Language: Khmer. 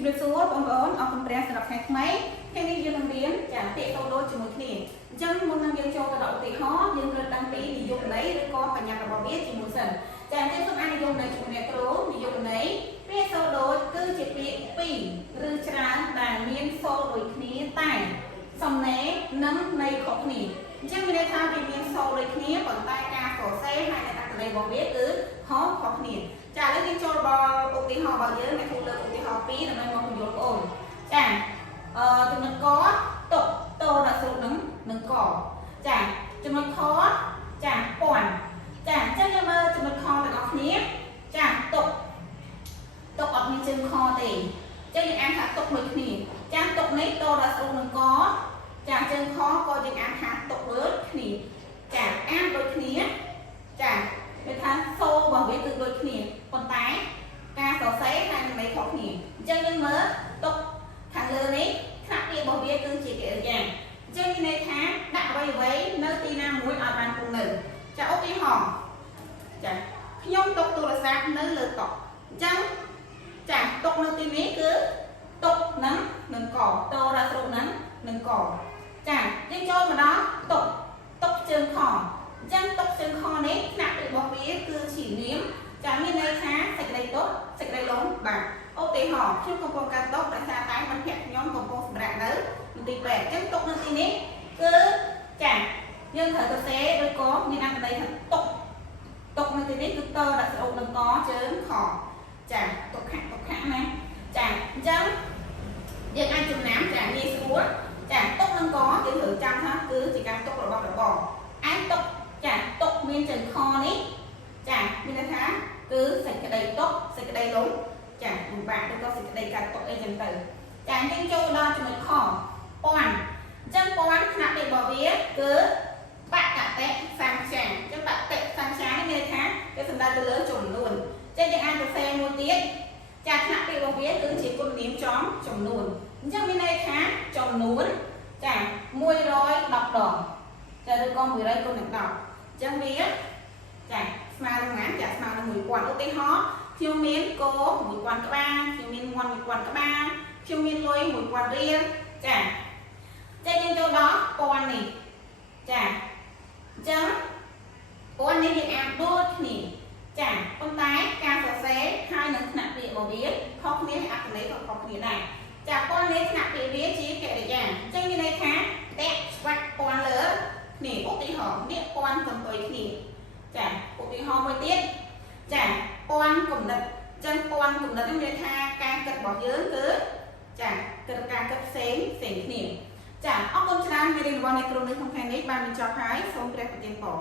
ជំរាបសួរបងប្អូនអរគុណព្រះសម្រាប់ថ្ងៃថ្មីថ្ងៃនេះយើងនឹងរៀនចាពាក្យសូដូជាមួយគ្នាអញ្ចឹងមុននឹងយើងចូលទៅដល់ឧទាហរណ៍យើងត្រូវដឹងពីនិយមន័យឬក៏បញ្ញត្តិរបស់វាជាមួយសិនចាអញ្ចឹងសូមអាននិយមន័យជាមួយអ្នកគ្រូនិយមន័យពាក្យសូដូគឺជាពាក្យពីរឬច្រើនដែលមានសូរដូចគ្នាតែសំណេរនិងន័យខុសគ្នាអញ្ចឹងមានន័យថាវាមានសូរដូចគ្នាប៉ុន្តែការសរសេរហើយអត្ថន័យរបស់វាគឺខុសគ្នាចាឥឡូវយើងចូលដល់ឧទាហរណ៍របស់យើងអ្នកគ្រូលើកឧទាហរណ៍ពីរដើម្បីមកពន្យល់បងប្អូនចាចំណុចកតុកតោដាក់ស្រុកនឹងកចាចំណុចខចាពាន់ចាអញ្ចឹងយើងមើលចំណុចខទាំងអស់គ្នាចាតុកអត់មានជើងខទេអញ្ចឹងយើងអានថាតុកដូចគ្នាចាតុកនេះតោដាក់ស្រុកនឹងកចាជើងខក៏យើងអានថាតុកដូចគ្នាចាអានដូចគ្នាចាវាថាសូររបស់វាគឺដូចគ្នាប៉ុន្តែការសរសេរហើយនឹងន័យខុសគ្នាអញ្ចឹងយើងមើលតុកខាងលើនេះខ្លះពាក្យរបស់វាគឺជាកិរិយាអញ្ចឹងមានន័យថាដាក់អ្វីនៅទីណាមួយឲ្យបានគង់នៅចាឧទាហរណ៍ចាខ្ញុំទុកទូរស័ព្ទនៅលើតុអញ្ចឹងចាទុកនៅទីនេះគឺទុកនឹងកតោដាក់ស្រុកនឹងកចាយើងចូលមកដល់តុកជើងខអញ្ចឹងតុកជើងខនេះថ្នាក់របស់វាគឺជានាមចាមានន័យថាសេចក្តីទុកសេចក្តីលំបាទឧទាហរណ៍ខ្ញុំកំពុងកាត់តុកដោយសារតែមិត្តភក្តិខ្ញុំកំពុងសម្រាប់នៅមន្ទីរពេទ្យអញ្ចឹងតុកនៅទីនេះគឺចាយើងត្រូវសរសេរឬក៏មានអត្ថន័យថាតុកនៅទីនេះគឺតដាក់ស្រុកនឹងកជើងខចាតុកខាក់ណាចាអញ្ចឹងយើងអាចចំណាំចាងាយស្រួលចាតុកនឹងកយើងត្រូវចាំថាគឺជាការតុករបស់របរឯតុកចាតុកមានជើងខនេះចាមានន័យថាគឺសេចក្តីទុកសេចក្តីលំចាពិបាកឬក៏សេចក្តីកាត់ទុកអីចឹងទៅចាអញ្ចឹងចូលដល់ចំណុចខពាន់អញ្ចឹងពាន់ថ្នាក់ពីរបស់វាគឺបកតៈសង្ខាអញ្ចឹងបកតៈសង្ខានេះមានន័យថាគេសំដៅទៅលើចំនួនអញ្ចឹងយើងអាចសរសេរមួយទៀតចាថ្នាក់ពីរបស់វាគឺជាគុណនាមចំនួនអញ្ចឹងមានន័យថាចំនួនចា110ដងចាឬក៏100គុណនឹង10អញ្ចឹងវាចាស្មើនឹងណាចាស្មើនឹង1000ឧទាហរណ៍ខ្ញុំមានគោ1000ក្បាលខ្ញុំមានមាន់1000ក្បាលខ្ញុំមានលុយ1000រៀលចាយើងចូលដល់ពាន់នេះចាអញ្ចឹងពាន់នេះយើងអានដូចគ្នាចាប៉ុន្តែការសរសេរហើយនឹងថ្នាក់ពាក្យរបស់វាខុសគ្នាអត្ថន័យក៏ខុសគ្នាដែរចាពាន់នេះថ្នាក់ពាក្យវាជាកិរិយាអញ្ចឹងមានន័យថាតាក់ស្វាក់ពាន់លើនេះឧទាហរណ៍នេះពាន់កន្ទុយគ្នាចាឧទាហរណ៍មួយទៀតចាពាន់គំនិតអញ្ចឹងពាន់គំនិតនេះមានថាការគិតរបស់យើងគឺចាគិតការគិតផ្សេងគ្នាចាអរគុណច្រើនមេរៀនរបស់អ្នកគ្រូនៅក្នុងថ្ងៃនេះបានបញ្ចប់ហើយសូមព្រះប្រទានពរ